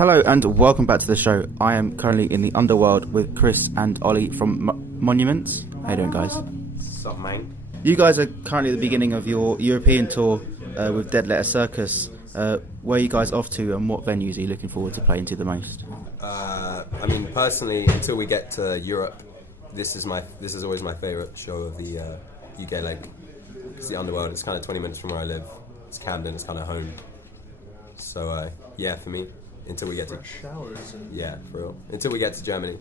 Hello and welcome back to the show. I am currently in the Underworld with Chris and Ollie from Monuments. How you doing, guys? What's up, man? You guys are currently at the beginning of your European tour with Dead Letter Circus. Where are you guys off to and what venues are you looking forward to playing to the most? I mean, personally, until we get to Europe, this is always my favourite show of the UK leg. It's the Underworld. It's kind of 20 minutes from where I live. It's Camden. It's kind of home. So yeah, for me, until we get to showers. Yeah, for real. Until we get to Germany,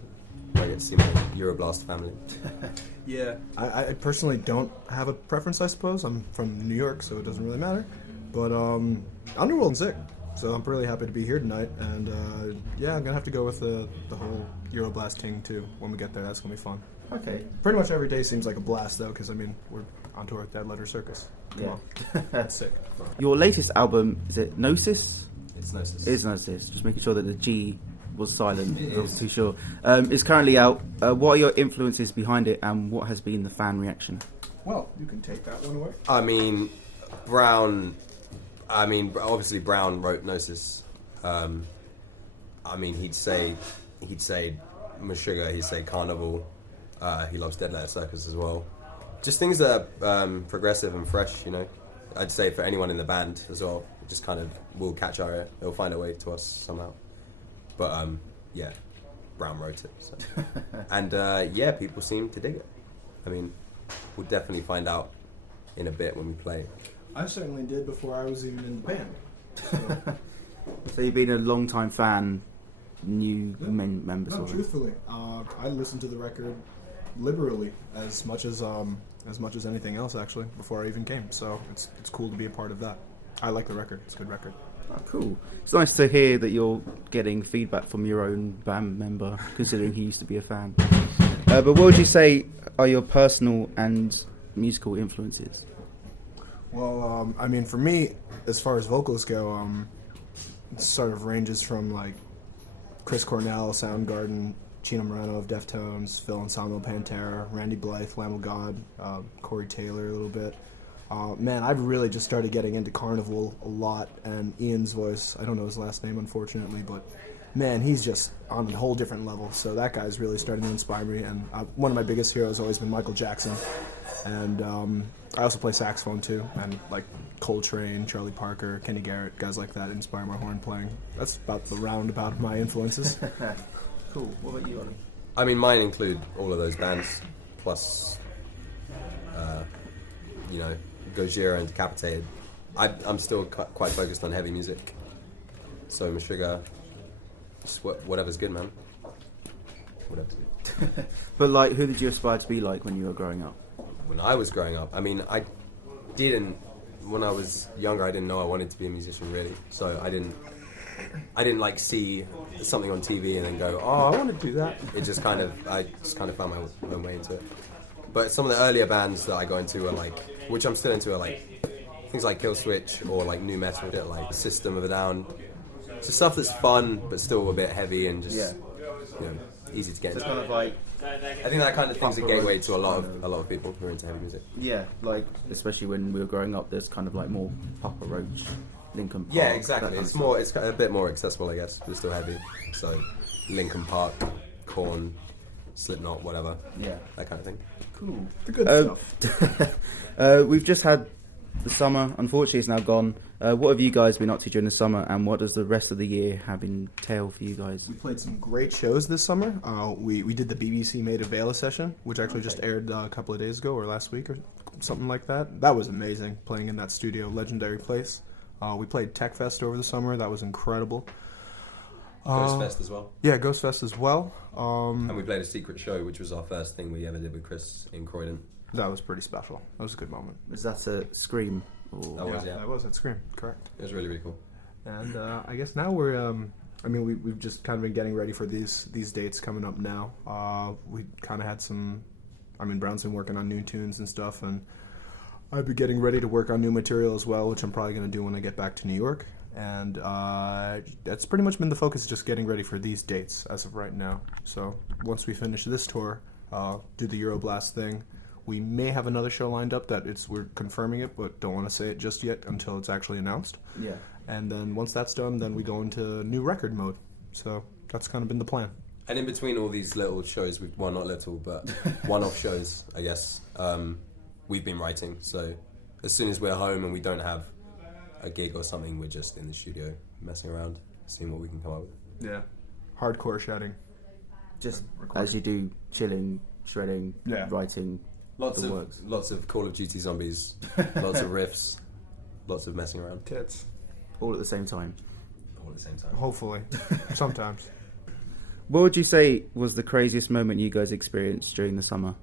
I get to see my Euroblast family. Yeah, I personally don't have a preference. I suppose I'm from New York, so it doesn't really matter. But Underworld's sick, so I'm really happy to be here tonight. And yeah, I'm gonna have to go with the whole Euroblast thing too. When we get there, that's gonna be fun. Okay. Pretty much every day seems like a blast though, because I mean we're on tour with Dead Letter Circus. Come on, that's sick. Your latest album, is it Gnosis? It's Gnosis. It is Gnosis. Just making sure that the G was silent. I wasn't too sure. It's currently out. What are your influences behind it, and what has been the fan reaction? Well, you can take that one away. I mean, obviously Brown wrote Gnosis. I mean, he'd say Meshuggah, he'd say Carnival. He loves Dead Letter Circus as well. Just things that are progressive and fresh, you know. I'd say for anyone in the band as well, it just kind of will catch our ear. It'll find a way to us somehow. But yeah, Brown wrote it. So. And yeah, people seem to dig it. I mean, we'll definitely find out in a bit when we play. I certainly did before I was even in the band. So. So you've been a long-time fan, new member No, sort of? truthfully, I listened to the record liberally as much as anything else actually before I even came. So it's cool to be a part of that. I like the record. It's a good record. Oh, cool. It's nice to hear that you're getting feedback from your own band member, considering he used to be a fan. But what would you say are your personal and musical influences? Well, I mean, for me, as far as vocals go, it sort of ranges from like Chris Cornell, Soundgarden, Chino Moreno of Deftones, Phil Anselmo, Pantera, Randy Blythe, Lamb of God, Corey Taylor a little bit. Man, I've really just started getting into Carnival a lot, and Ian's voice, I don't know his last name unfortunately, but man, he's just on a whole different level. So that guy's really starting to inspire me, and one of my biggest heroes has always been Michael Jackson. And I also play saxophone too, and like Coltrane, Charlie Parker, Kenny Garrett, guys like that inspire my horn playing. That's about the roundabout of my influences. Cool. What about you, Ollie? I mean, mine include all of those bands, plus, you know, Gojira and Decapitated. I'm still quite focused on heavy music. So Meshuggah, just whatever's good, man. Whatever's good. But like, who did you aspire to be like when you were growing up? When I was growing up, I mean, when I was younger, I didn't know I wanted to be a musician really. So I didn't like see something on TV and then go, oh, I want to do that. I just kind of found my own way into it. But some of the earlier bands that I got into are like, which I'm still into, are like things like Killswitch or like new metal, like System of a Down. So stuff that's fun but still a bit heavy and just you know, easy to get into. Kind of like, I think that kind of thing's a gateway to a lot of people who are into heavy music. yeah, like especially when we were growing up, there's kind of like more Papa Roach, Linkin Park. Yeah, exactly. It's a bit more accessible, I guess, but it's still heavy. So Linkin Park, Korn, Slipknot, whatever. Yeah, that kind of thing. Cool. The good stuff. We've just had the summer. Unfortunately, it's now gone. What have you guys been up to during the summer, and what does the rest of the year have in tail for you guys? We played some great shows this summer. We did the BBC Made Availa session, which actually just aired a couple of days ago or last week or something like that. That was amazing, playing in that studio, legendary place. We played Tech Fest over the summer. That was incredible. Ghost Fest as well. Yeah, Ghost Fest as well. And we played a secret show, which was our first thing we ever did with Chris in Croydon. That was pretty special. That was a good moment. Is that a Scream? Or? That was at Scream, correct. It was really, really cool. And I guess now we're, we've just kind of been getting ready for these dates coming up now. We kind of had Brown's been working on new tunes and stuff, and I've been getting ready to work on new material as well, which I'm probably going to do when I get back to New York. And that's pretty much been the focus, just getting ready for these dates as of right now. So once we finish this tour, do the Euroblast thing, we may have another show lined up we're confirming it, but don't want to say it just yet until it's actually announced. Yeah. And then once that's done, then we go into new record mode. So that's kind of been the plan. And in between all these little shows, well, not little, but one-off shows, I guess, we've been writing. So as soon as we're home and we don't have a gig or something, we're just in the studio messing around, seeing what we can come up with. Yeah. Hardcore shredding. Just as you do, chilling, shredding, writing. Lots the of works. lots of Call of Duty zombies, lots of riffs, lots of messing around. Tits. All at the same time. All at the same time. Hopefully. Sometimes. What would you say was the craziest moment you guys experienced during the summer?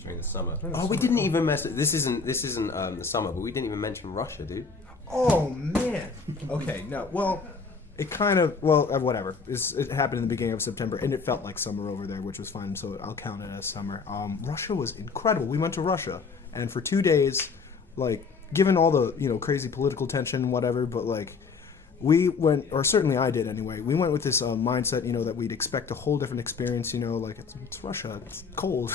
During the summer. We didn't even mess. This isn't the summer, but we didn't even mention Russia, dude. Oh, man. Okay, no. Well, it kind of, whatever. It happened in the beginning of September, and it felt like summer over there, which was fine, so I'll count it as summer. Russia was incredible. We went to Russia, and for 2 days, like, given all the, crazy political tension, whatever, but, like, we went, or certainly I did anyway, we went with this mindset, that we'd expect a whole different experience, like, it's Russia, it's cold.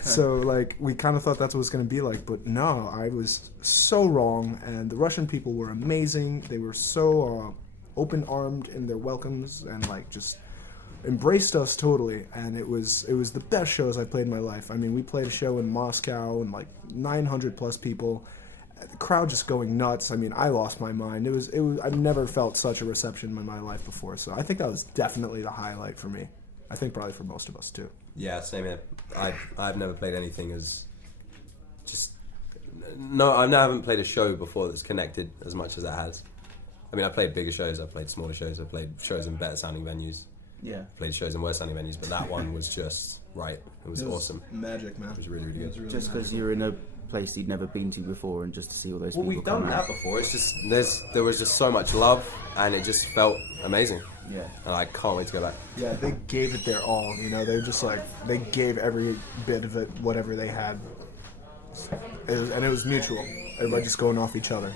So, like, we kind of thought that's what it was going to be like, but no, I was so wrong, and the Russian people were amazing. They were so open-armed in their welcomes, and, like, just embraced us totally, and it was the best shows I played in my life. I mean, we played a show in Moscow, and, like, 900 plus people. The crowd just going nuts. I mean, I lost my mind. It was. I've never felt such a reception in my life before. So I think that was definitely the highlight for me. I think probably for most of us too. Yeah, same here. I've never played anything as just no. I haven't played a show before that's connected as much as that has. I mean, I played bigger shows. I played smaller shows. I played shows in better sounding venues. Yeah. I played shows in worse sounding venues, but that one was just right. It was awesome. Magic, man. It was really, really good. Just because you're in a place you'd never been to before, and just to see all those Well, people we've done come that out. before. It's just there was just so much love, and it just felt amazing. Yeah. And I can't wait to go back. Yeah, they gave it their all. They just like they gave every bit of it, whatever they had, and it was mutual. Everybody just going off each other.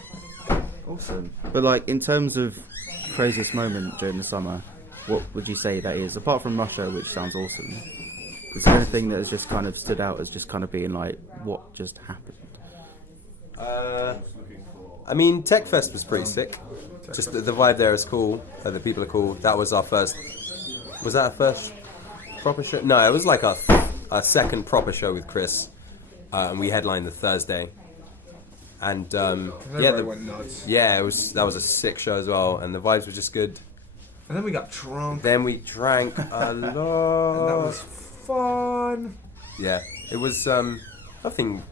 Awesome. But like in terms of craziest moment during the summer, what would you say that is? Apart from Russia, which sounds awesome, is there anything that has just kind of stood out as just kind of being like, what just happened? I mean, Tech Fest was pretty sick. Just the vibe there is cool. The people are cool. That was our first. Was that our first proper show? No, it was like our second proper show with Chris, and we headlined the Thursday. And Went nuts. yeah, that was a sick show as well, and the vibes were just good. And then we got drunk. Then we drank a lot. And that was fun. Yeah, it was nothing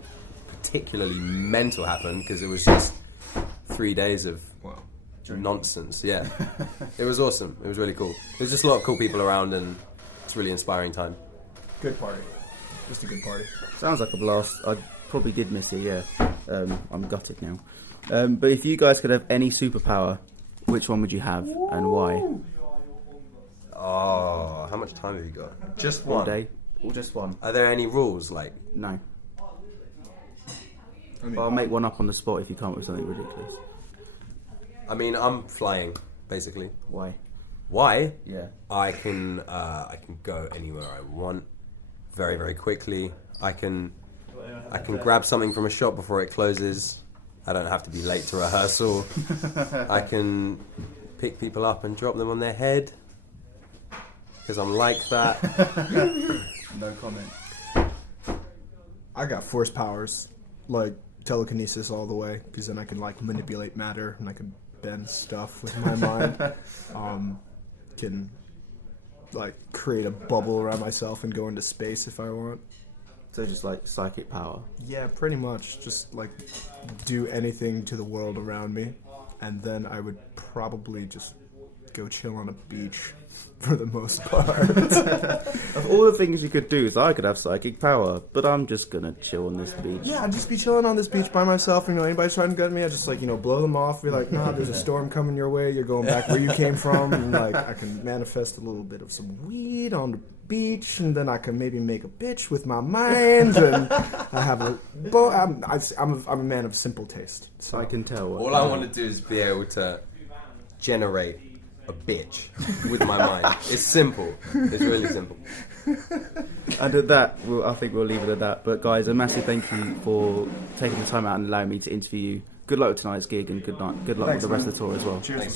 particularly mental happened because it was just 3 days of nonsense. Yeah, it was awesome. It was really cool. There was just a lot of cool people around, and it's a really inspiring time. Good party. Just a good party. Sounds like a blast. I probably did miss it, yeah. I'm gutted now. But if you guys could have any superpower, which one would you have and why? Oh, how much time have you got? Just One one. day? Or just one? Are there any rules? Like, No. I mean, But I'll make one up on the spot if you come up with something ridiculous. I mean, I'm flying basically. Why? Why? Yeah. I can go anywhere I want very, very quickly. I can grab something from a shop before it closes. I don't have to be late to rehearsal. I can pick people up and drop them on their head because I'm like that. No comment. I got force powers, like telekinesis all the way, because then I can like manipulate matter and I can bend stuff with my mind. Can like create a bubble around myself and go into space if I want. So just like psychic power. Yeah, pretty much. Just like do anything to the world around me, and then I would probably just go chill on a beach for the most part. Of all the things you could do, is I could have psychic power, but I'm just gonna chill on this beach. Yeah, I'd just be chilling on this beach by myself. Anybody's trying to get me, I just like, blow them off. Be like, nah, there's a storm coming your way. You're going back where you came from. And like, I can manifest a little bit of some weed on the beach, and then I can maybe make a bitch with my mind. And I have I'm a man of simple taste. So I can tell. All I want to do is be able to generate a bitch with my mind. It's simple. It's really simple. And at that, I think we'll leave it at that. But guys, a massive thank you for taking the time out and allowing me to interview you. Good luck with tonight's gig, and good luck with the rest of the tour as well. Cheers.